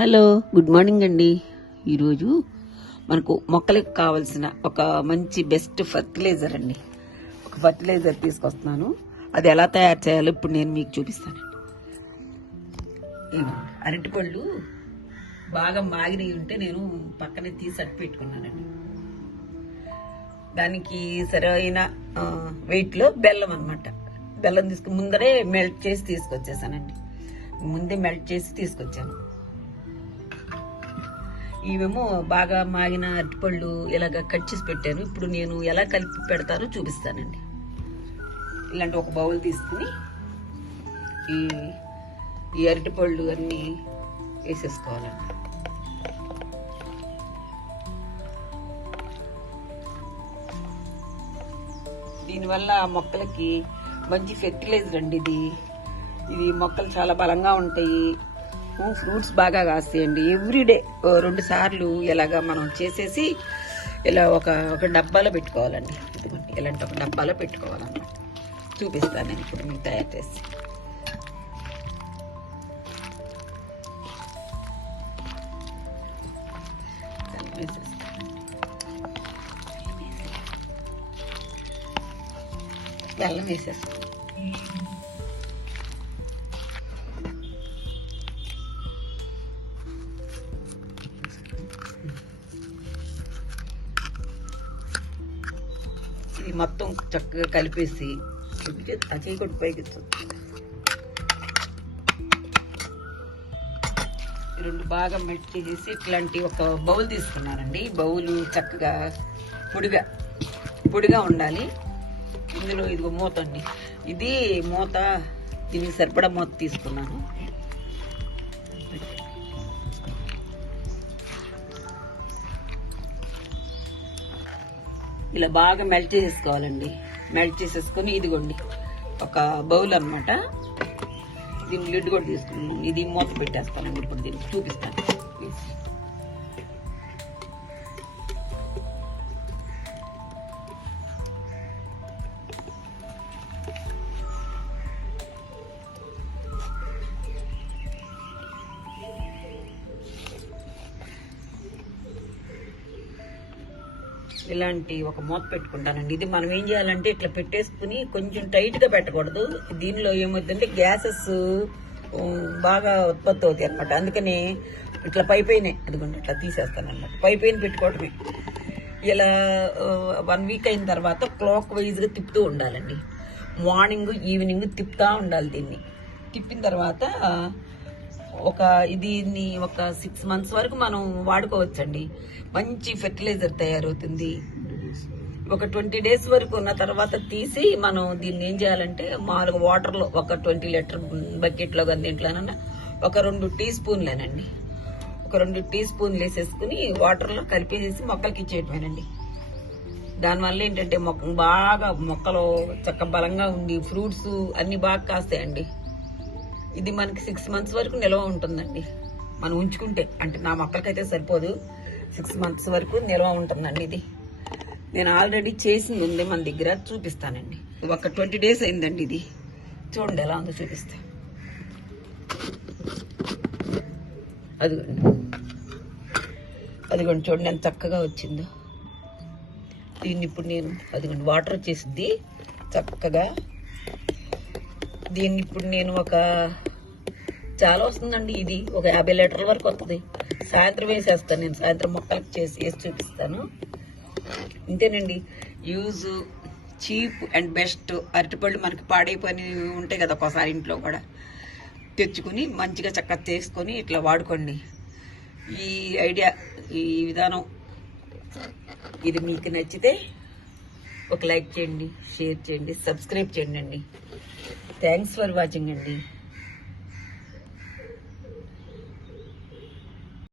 Hello, good morning అండి. ఈరోజు మనకు మొక్కలకు కావాల్సిన ఒక మంచి బెస్ట్ ఫర్టిలైజర్ అండి. ఒక ఫర్టిలైజర్ తీసుకొస్తున్నాను. అది ఎలా తయారు చేయాలో ఇప్పుడు నేను మీకు చూపిస్తానండి. అరటిపళ్ళు బాగా మాగినవి ఉంటే నేను పక్కనే తీసి అట్టు పెట్టుకున్నానండి. దానికి సరైన వెయిట్లో బెల్లం అనమాట. బెల్లం తీసుకుని ముందరే మెల్ట్ చేసి తీసుకొచ్చేసానండి. ముందే మెల్ట్ చేసి తీసుకొచ్చాను. ఇవేమో బాగా మాగిన అరటిపళ్ళు ఇలాగ కట్ చేసి పెట్టాను. ఇప్పుడు నేను ఎలా కలిపి పెడతానో చూపిస్తానండి. ఇలాంటి ఒక బౌల్ తీసుకుని ఈ అరటిపళ్ళు అన్నీ వేసేసుకోవాలండి. దీనివల్ల మొక్కలకి మంచి ఫెర్టిలైజర్ అండి. ఇది మొక్కలు చాలా బలంగా ఉంటాయి. ఫ్రూట్స్ బాగా కాస్తాయండి. ఎవ్రీడే 2 సార్లు ఇలాగా మనం చేసేసి ఇలా ఒక డబ్బాలో పెట్టుకోవాలండి. ఇదిగోండి, ఇలాంటి ఒక డబ్బాలో పెట్టుకోవాలన్నమాట. చూపిస్తాను నేను ఇప్పుడు మీకు తయారు చేసి. బెల్లం వేసేస్తాను. ఇది మొత్తం చక్కగా కలిపేసి చేయకూడదు పైకి 2 బాగా మెల్ట్ చేసేసి ఇట్లాంటి ఒక బౌల్ తీసుకున్నానండి. బౌలు చక్కగా పొడిగా ఉండాలి. ఇందులో ఇదిగో మూత అండి. ఇది మూత, దీనికి సరిపడా మూత తీసుకున్నాను. ఇలా బాగా మెల్ట్ చేసేసుకోవాలండి. మెల్ట్ చేసేసుకొని ఇదిగోండి ఒక బౌల్ అన్నమాట. దీన్ని లిడ్ కూడా తీసుకున్నాను. ఇది మూత పెట్టేస్తానండి. ఇప్పుడు దీన్ని చూపిస్తాను. ఇలాంటి ఒక మూత పెట్టుకుంటానండి. ఇది మనం ఏం చేయాలంటే ఇట్లా పెట్టేసుకుని కొంచెం టైట్ గా పెట్టకూడదు. దీనిలో ఏమవుతుందంటే గ్యాసెస్ బాగా ఉత్పత్తి అవుతాయి అనమాట. అందుకని ఇట్లా పైన అదిగోండి ఇట్లా తీసేస్తాను అనమాట. పైన పెట్టుకోవటమే. ఇలా 1 వీక్ అయిన తర్వాత క్లాక్ వైజ్ గా తిప్పుతూ ఉండాలండి. మార్నింగ్ ఈవినింగ్ తిప్పుతూ ఉండాలి. దీన్ని తిప్పిన తర్వాత దీన్ని ఒక 6 months వరకు మనం వాడుకోవచ్చండి. మంచి ఫెర్టిలైజర్ తయారవుతుంది. ఒక 20 days వరకు ఉన్న తర్వాత తీసి మనం దీన్ని ఏం చేయాలంటే మామూలుగా వాటర్లో ఒక 20 లీటర్ బకెట్లో కానీ దీంట్లోనన్నా ఒక 2 టీ స్పూన్లేనండి. ఒక 2 టీ స్పూన్లు వేసేసుకుని వాటర్లో కలిపేసేసి మొక్కలకి ఇచ్చేయటమేనండి. దానివల్ల ఏంటంటే మొక్కలు చక్క బలంగా ఉండి ఫ్రూట్స్ అన్ని బాగా కాస్తాయండి. ఇది మనకి 6 months వరకు నిల్వ ఉంటుందండి. మనం ఉంచుకుంటే, అంటే నా మొక్కలకైతే సరిపోదు, 6 months వరకు నిల్వ ఉంటుందండి. ఇది నేను ఆల్రెడీ చేసింది ఉంది మన దగ్గర, చూపిస్తానండి. ఒక 20 days అయిందండి. ఇది చూడండి ఎలా ఉందో చూపిస్తా. అదిగోండి చూడండి ఎంత చక్కగా వచ్చిందో. దీన్ని ఇప్పుడు నేను అదిగోండి వాటర్ వచ్చేసింది చక్కగా. దీన్ని ఇప్పుడు నేను చాలా వస్తుందండి. ఇది ఒక 50 లీటర్ల వరకు వస్తుంది. సాయంత్రం వేసేస్తాను నేను. సాయంత్రం మొక్కలకు వేసి చూపిస్తాను. ఇంతేనండి. Use cheap and best. అరటిపళ్ళు మనకి పాడైపోయి ఉంటాయి కదా ఒకసారి, ఇంట్లో కూడా తెచ్చుకుని మంచిగా చక్కగా చేసుకొని ఇట్లా వాడుకోండి. ఈ ఐడియా, ఈ విధానం ఇది మీకు నచ్చితే ఒక లైక్ చేయండి, షేర్ చేయండి, సబ్స్క్రైబ్ చేయండి అండి. థ్యాంక్స్ ఫర్ వాచింగ్ అండి.